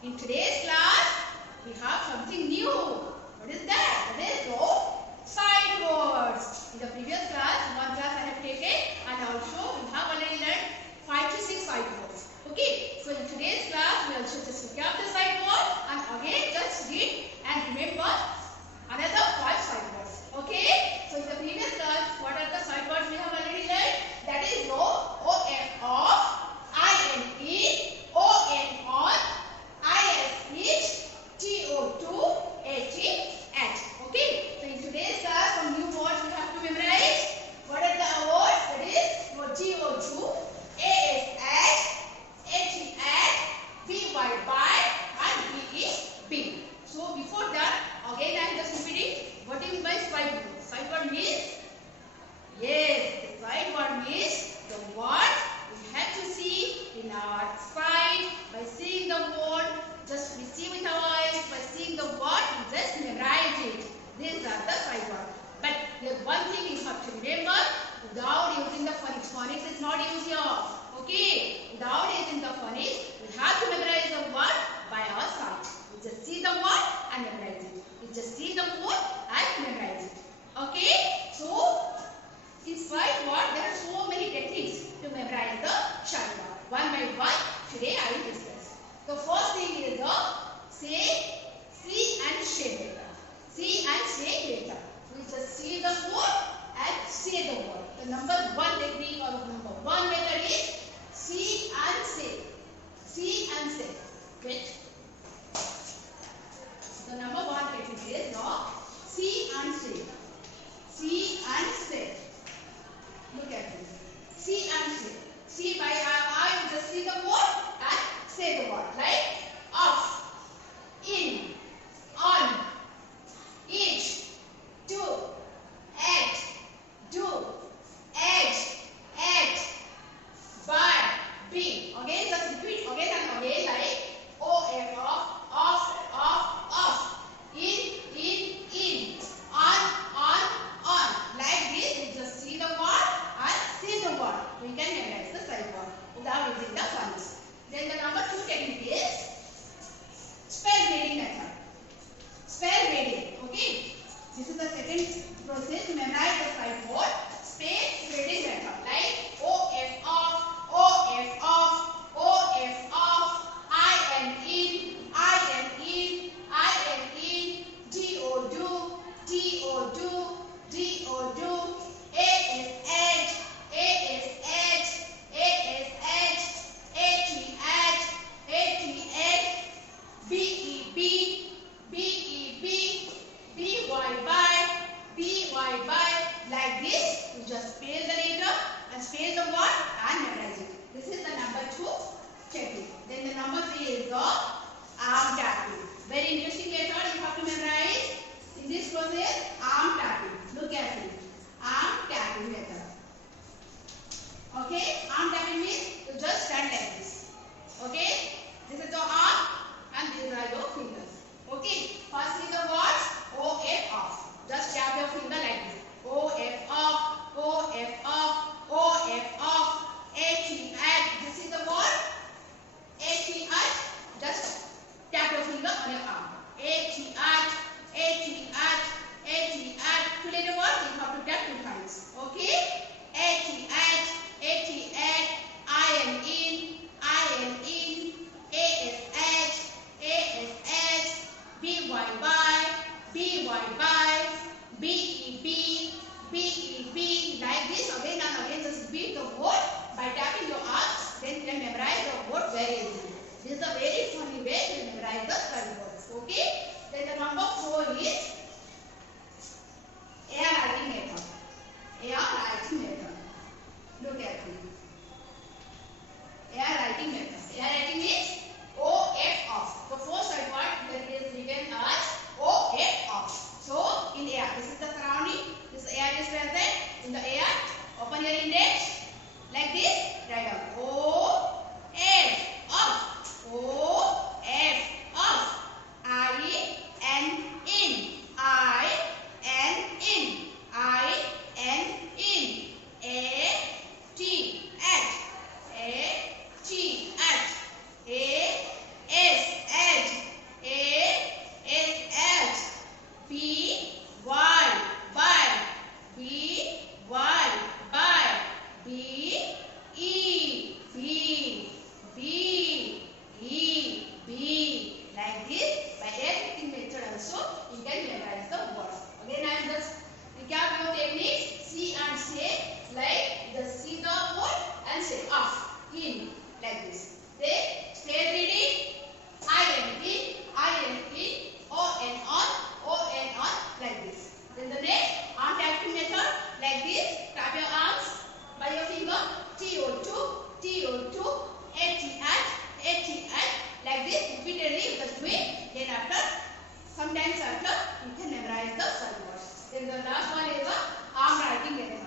In today's class, we have something new. What is that? That is sight words. In the previous class, one class I have taken, and also we have already learned 5 to 6 sight words. Okay. So in today's class, we also just recap the sight word and again just read and remember another 5 sight words. Okay. So in the previous class, what are the sight words we have already learned? That is O, F, off, I, N, E, O, N, on, TO2, AT, at. Okay. So in today's class, some new words we have to memorize. What are the words? That is TO2, AS at, AT at, BY by, and B is B. So before that, again I am just repeating. What is my sight word? Sight word means, yes, the sight word means the word we have to see in our sight by seeing the word. Just receive with our eyes. By seeing the word, we just memorize it. These are the sight words. But there one thing you have to remember, without using the phonics. Phonics is not used here. Okay? Without using the phonics, we have to memorize the word by our sight. We just see the word and memorize it. We just see the word and memorize it. Okay? So, in sight word, there are so many techniques to memorize the sight word. One by one, today I will discuss. The first thing is the say, see and say letter. See and say letter. We just see the word and say the word. The number one technique or number one method is see and say. See and say. Wait. The number one technique is the see and say. See and say. Look at this. See and say. See by our eye, we just see the word and say the word. Like off, in, on, each, to, at, do, at, by, be. Again, just repeat again and again like O, F, off, in, on. Like this, we just see the word and say the word. We can memorize the sight word without using the phonics. Then the number 2 technique is spell reading method. Spell reading. Okay. This is the second process to memorize the sight word. Spell reading method. Like O, F, off, I, N, in, do, AS, like this, you just spell the letter and spell the word and memorize it. This is the number 2 technique. Then the number 3 is the arm tapping. Very interesting method you have to memorize. In this process, arm tapping. Look at it. Arm tapping method. Okay? Arm tapping means you just stand like this. Okay? This is the arm and these are your fingers. Okay? First is the words O, F, off. Just tap your finger like this. O, F, off, AT, at. This is the word. AT, at. Just tap your finger on your arm. AT, at. To learn the word, you have to tap 2 times. Okay? AT, at. I, N, in, AS, at. BY, by, BE, like this again and again. Just repeat the word by tapping your arms. Then you can memorize the word very easily. This is a very funny way to memorize the sight words. Okay? Then the number 4 is air after sometimes after you can memorize the 5 words. Then the last one is the arm writing method.